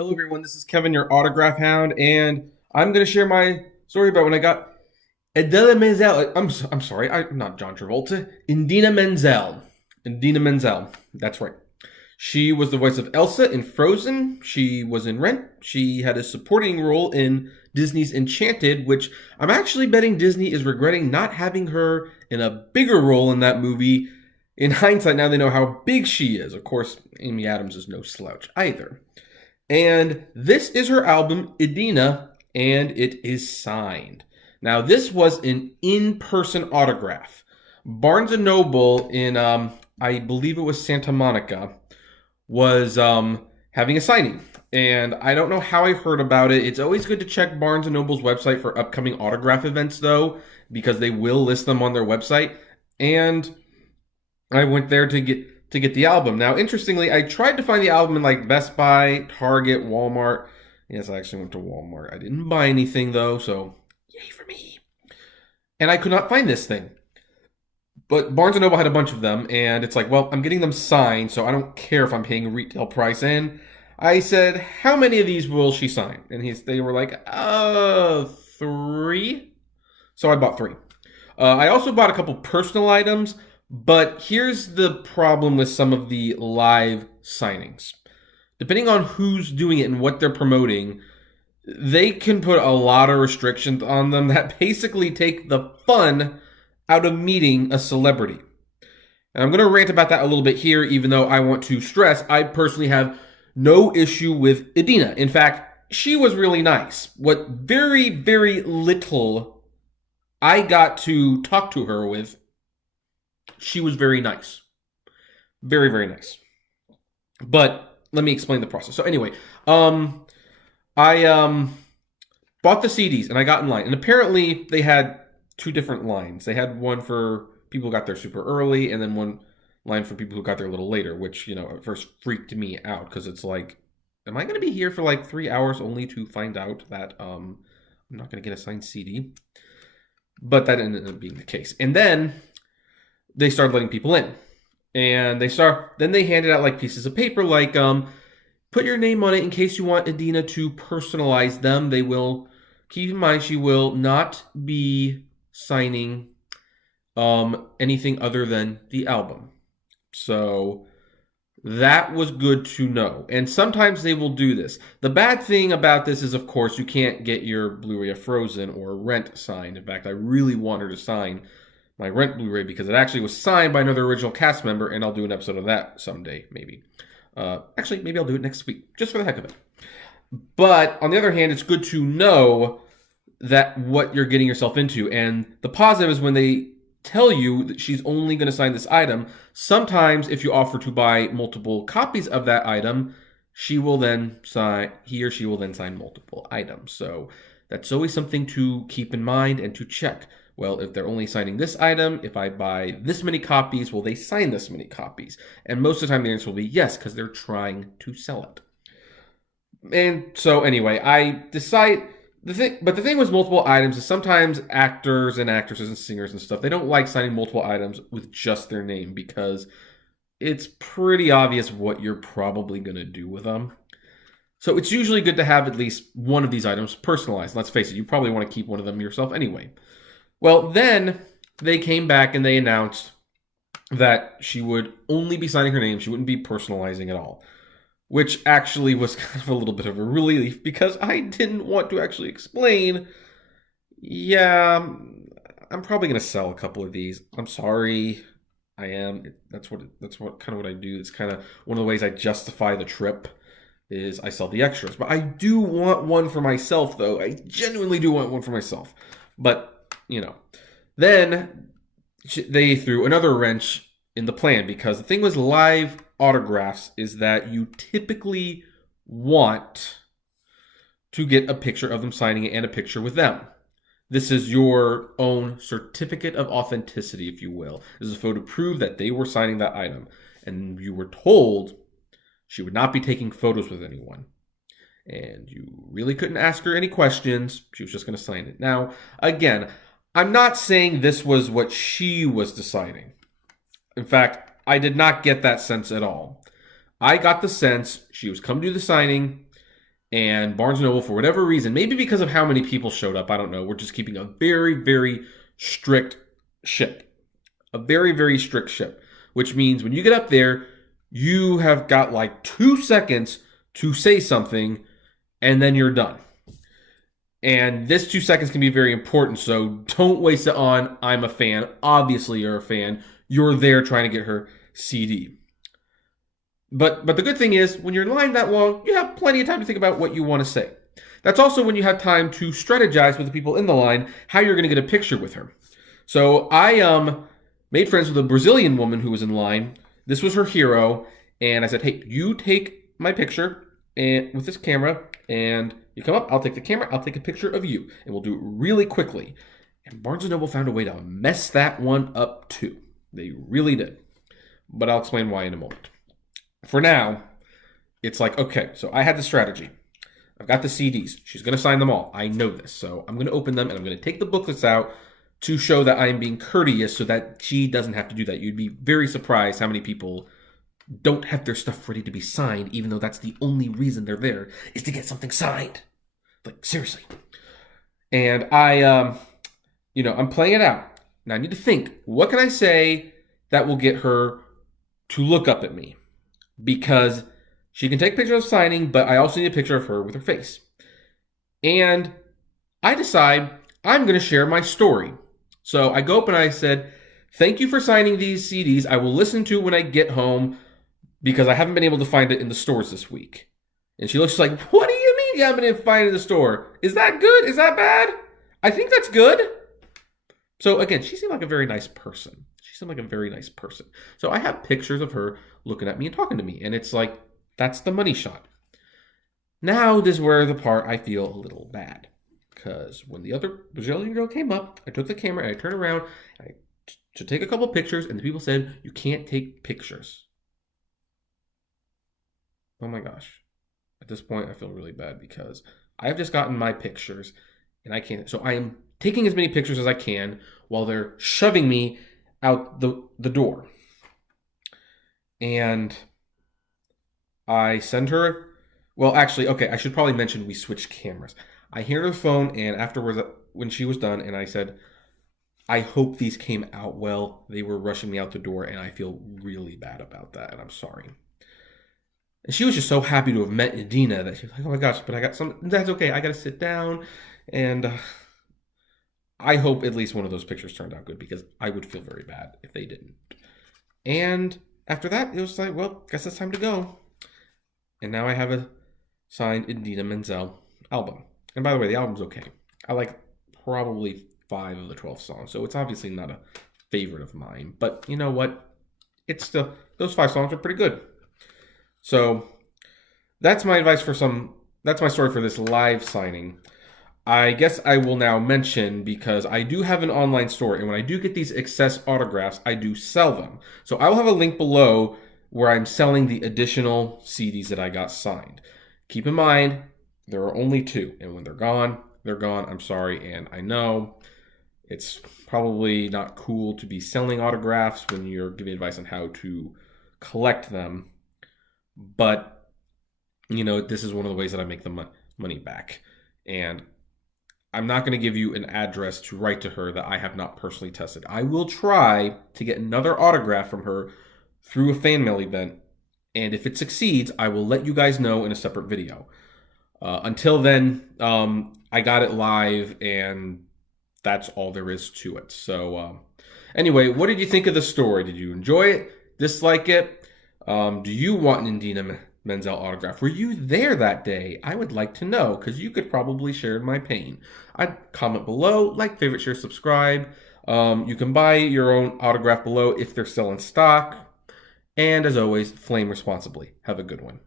Hello, everyone. This is Kevin, your autograph hound, and I'm going to share my story about when I got Idina Menzel. I'm sorry, I'm not John Travolta. Idina Menzel. Idina Menzel. That's right. She was the voice of Elsa in Frozen. She was in Rent. She had a supporting role in Disney's Enchanted, which I'm actually betting Disney is regretting not having her in a bigger role in that movie. In hindsight, now they know how big she is. Of course, Amy Adams is no slouch either. And this is her album, Idina, and it is signed. Now, this was an in-person autograph. Barnes & Noble in, I believe it was Santa Monica, was having a signing. And I don't know how I heard about it. It's always good to check Barnes & Noble's website for upcoming autograph events, though, because they will list them on their website. And I went there to get the album. Now, interestingly, I tried to find the album in like Best Buy, Target, Walmart. Yes, I actually went to Walmart. I didn't buy anything though, so yay for me. And I could not find this thing. But Barnes & Noble had a bunch of them, and it's like, well, I'm getting them signed, so I don't care if I'm paying a retail price. And I said, how many of these will she sign? And they were like, 3. So I bought 3. I also bought a couple personal items. But here's the problem with some of the live signings. Depending on who's doing it and what they're promoting, they can put a lot of restrictions on them that basically take the fun out of meeting a celebrity. And I'm going to rant about that a little bit here, even though I want to stress I personally have no issue with Idina. In fact, she was really nice. What very, very little I got to talk to her with, she was very nice. Very, very nice. But let me explain the process. So anyway, I bought the CDs and I got in line. And apparently they had 2 different lines. They had one for people who got there super early and then one line for people who got there a little later, which, at first freaked me out because it's like, am I going to be here for like 3 hours only to find out that I'm not going to get a signed CD? But that ended up being the case. And then they started letting people in, and then they handed out like pieces of paper, like put your name on it in case you want Idina to personalize them. They will keep in mind she will not be signing anything other than the album. So that was good to know. And sometimes they will do this. The bad thing about this is, of course, you can't get your Blu-ray of Frozen or Rent signed. In fact, I really want her to sign my Rent Blu-ray because it actually was signed by another original cast member, and I'll do an episode of that someday, maybe. Actually, maybe I'll do it next week, just for the heck of it. But on the other hand, it's good to know that what you're getting yourself into. And the positive is when they tell you that she's only going to sign this item, sometimes if you offer to buy multiple copies of that item, he or she will then sign multiple items. So that's always something to keep in mind and to check. Well, if they're only signing this item, if I buy this many copies, will they sign this many copies? And most of the time the answer will be yes, because they're trying to sell it. And so anyway, the thing with multiple items is sometimes actors and actresses and singers and stuff, they don't like signing multiple items with just their name because it's pretty obvious what you're probably going to do with them. So it's usually good to have at least one of these items personalized. Let's face it, you probably want to keep one of them yourself anyway. Well, then they came back and they announced that she would only be signing her name. She wouldn't be personalizing at all, which actually was kind of a little bit of a relief because I didn't want to actually explain. Yeah, I'm probably going to sell a couple of these. I'm sorry. I am. That's what kind of what I do. It's kind of one of the ways I justify the trip is I sell the extras. But I do want one for myself, though. I genuinely do want one for myself. But then they threw another wrench in the plan because the thing with live autographs is that you typically want to get a picture of them signing it and a picture with them. This is your own certificate of authenticity, if you will. This is a photo to prove that they were signing that item. And you were told she would not be taking photos with anyone. And you really couldn't ask her any questions. She was just going to sign it. Now, again, I'm not saying this was what she was deciding. In fact, I did not get that sense at all. I got the sense she was coming to do the signing, And Barnes & Noble, for whatever reason, maybe because of how many people showed up, I don't know, we're just keeping a very, very strict ship. A very, very strict ship. Which means when you get up there, you have got like 2 seconds to say something, and then you're done. And this 2 seconds can be very important, so don't waste it on, I'm a fan. Obviously, you're a fan. You're there trying to get her CD. But the good thing is, when you're in line that long, you have plenty of time to think about what you want to say. That's also when you have time to strategize with the people in the line how you're going to get a picture with her. So I made friends with a Brazilian woman who was in line. This was her hero, and I said, hey, you take my picture and with this camera, and you come up, I'll take the camera, I'll take a picture of you, and we'll do it really quickly. And Barnes & Noble found a way to mess that one up too. They really did. But I'll explain why in a moment. For now, it's like, okay, so I had the strategy. I've got the CDs. She's going to sign them all. I know this. So I'm going to open them and I'm going to take the booklets out to show that I'm being courteous so that she doesn't have to do that. You'd be very surprised how many people don't have their stuff ready to be signed, even though that's the only reason they're there, is to get something signed. Like, seriously. And I'm playing it out. Now I need to think, what can I say that will get her to look up at me? Because she can take pictures of signing, but I also need a picture of her with her face. And I decide I'm going to share my story. So I go up and I said, thank you for signing these CDs. I will listen to it when I get home because I haven't been able to find it in the stores this week. And she looks like, what do you mean you haven't been able to find it in the store? Is that good? Is that bad? I think that's good. So again, she seemed like a very nice person. So I have pictures of her looking at me and talking to me. And it's like, that's the money shot. Now this is where the part I feel a little bad. Because when the other Brazilian girl came up, I took the camera and I turned around to take a couple pictures. And the people said, you can't take pictures. Oh my gosh. At this point, I feel really bad because I have just gotten my pictures and I can't. So I am taking as many pictures as I can while they're shoving me out the door. And I send her, well, actually, okay, I should probably mention we switched cameras. I handed her the phone, and afterwards, when she was done, and I said, I hope these came out well. They were rushing me out the door, and I feel really bad about that, and I'm sorry. And she was just so happy to have met Idina that she was like, oh my gosh, but I got some, that's okay, I got to sit down, and I hope at least one of those pictures turned out good because I would feel very bad if they didn't. And after that, it was like, well, guess it's time to go. And now I have a signed Idina Menzel album. And by the way, the album's okay. I like probably 5 of the 12 songs, so it's obviously not a favorite of mine. But you know what? It's still, those 5 songs are pretty good. So that's my advice that's my story for this live signing. I guess I will now mention, because I do have an online store, and when I do get these excess autographs, I do sell them. So I will have a link below where I'm selling the additional CDs that I got signed. Keep in mind, there are only 2, and when they're gone, they're gone. I'm sorry, and I know it's probably not cool to be selling autographs when you're giving advice on how to collect them, but, you know, this is one of the ways that I make the money back. And I'm not going to give you an address to write to her that I have not personally tested. I will try to get another autograph from her through a fan mail event, and if it succeeds, I will let you guys know in a separate video. Until then, I got it live, and that's all there is to it. So anyway, what did you think of the story? Did you enjoy it? Dislike it? Do you want an Idina Menzel autograph? Were you there that day? I would like to know, because you could probably share my pain. I'd comment below, like, favorite, share, subscribe. You can buy your own autograph below if they're still in stock. And as always, flame responsibly. Have a good one.